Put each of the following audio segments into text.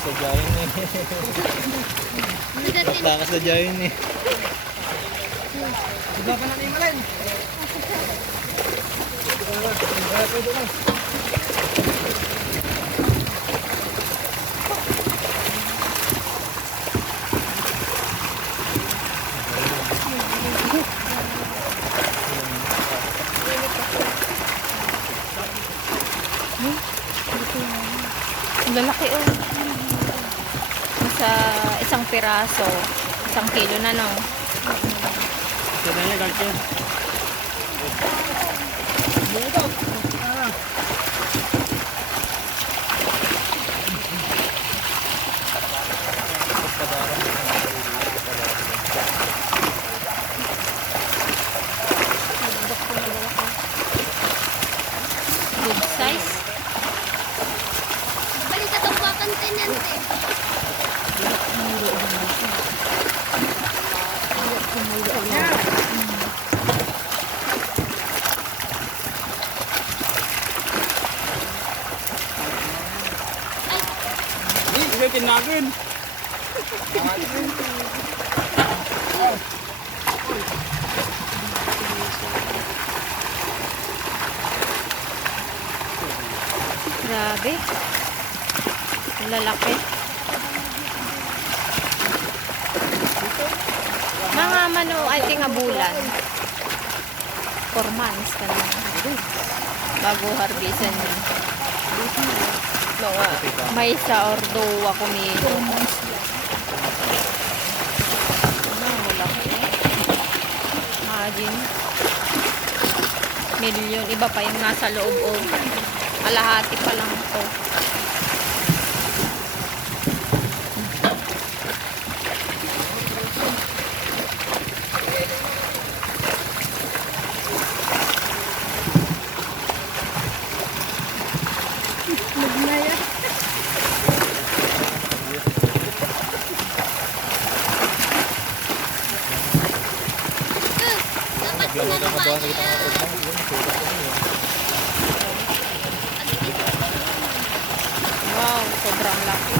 sadyain eh. Takas sadyain eh. Diba pa natin yung malin? Pwede lang. Ang lalaki oh. Nasa isang piraso, 1 kilo na no. Ito na niya, Garcia. Good size. Balik ito pa kontinente. Hindi, tinagin. Grabe. Ang lalaki. Mga mano, I think a bulan. 4 months ka na. Bago harbisan yun. Mga may sa or dowa kumilo. Malaki. Imagine. Milyon. Iba pa yung nasa loob o kalahati pa lang ito. Magnaya. Dapat Vlog ka ba? sumama Nakita nga niya. rin lang. Yun, sulat ko yun. Wow, sobrang laki.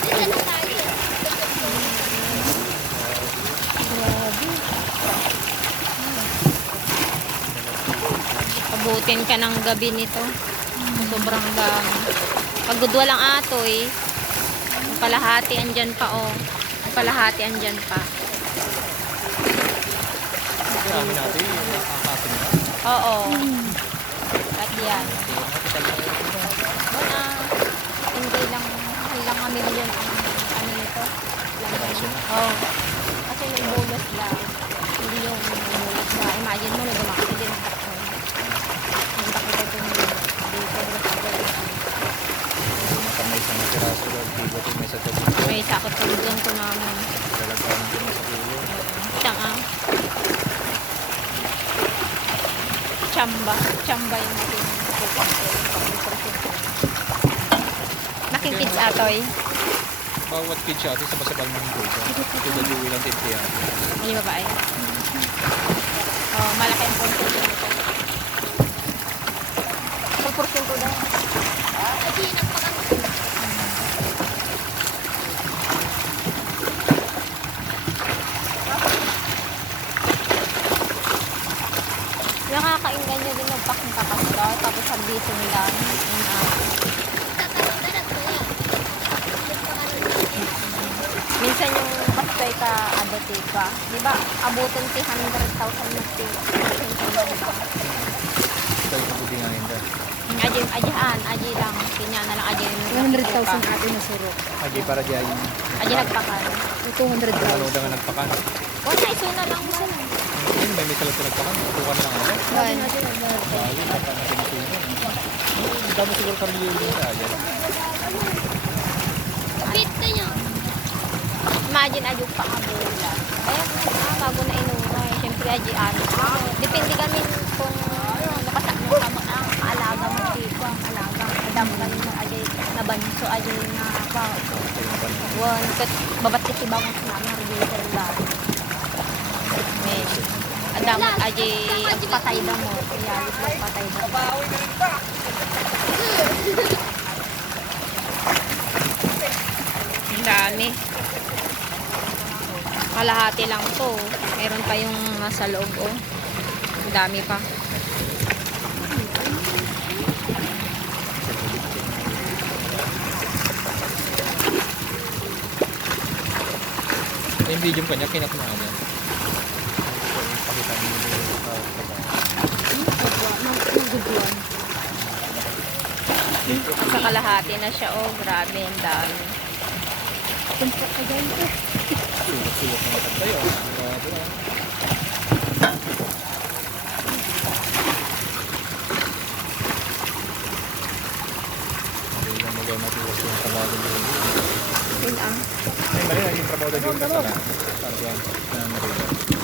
Dito na tayo. Grabe. Abutin ka ng gabi nito. Sobrang dami. Pagod walang atoy. Yung kalahati andyan pa oh. Yung kalahati andyan pa. Kami natin, nakakasin na. Oo. At yan. Wala. Hindi lang nga milyon ang ano nito. Oo. Kasi may bonus lang. Hindi yung bonus na. Imagine mo, may dumaksident ako. Ang takot ito dito. May isang piraso daw, bigot yung may sa tabi. May sakot tulong ko namin. Lalagpanan ko na sa kilo. Siyang Chamba. Chamba yung ating naking kids atoy. Bawat kid siya, ito sa basabal ng bulsa. Ito na yung ilang tip yan. Hindi babae. Oh, malaki ang portion nito. Proportion ko daw. Kasi nagpakan. Nakakainggan nyo din ng paking kapas daw. Tapos sabitin nila. Tatanong na kuya. Minsan yung pastoy ka adote pa. Di ba? Abutin 300,000 na Ito yung mabuti nga yun dahil. Aji lang. Kanya na lang aji. 100,000 ate na surok. Agi para diyan yung... Aji nagpakan. 200,000. Ano daw nga nagpakan. Wala, isuna lang mo. Yun, may salat na nagpakan. Tutukan lang ako. Well, Bali, nagpakan na pinipin. Ang dami siguro karili yung sa ayan. Kapit ka niya. imagine aji pa abula. Kaya bago na inuwi. Siyempre aji ano. Depende kami kung nakasak mo ang alaga mo dito. Ang alaga. Adam kami ng aji na banso. Aji na pa. Wan. Babat kasi bangon sa namin. Reducer lang. May adam aji patay na mo. Kaya patay na mo. dami. Kalahati lang to. Meron pa yung nasa loob, oh. Ang dami pa. Yung video pa niya, kinat na niya. Pakita niyo yung Nagduduan. Sa kalahati na siya, oh. Grabe, ang dami. Tumpok ka dyan. sulat-sulat na matag tayo. Grabe ah. Hindi lang magaw natin yung trabaho niyo. Yun ang. Ay, mali lang yung trabaho na yung kasalanan. Parang yan, na narito.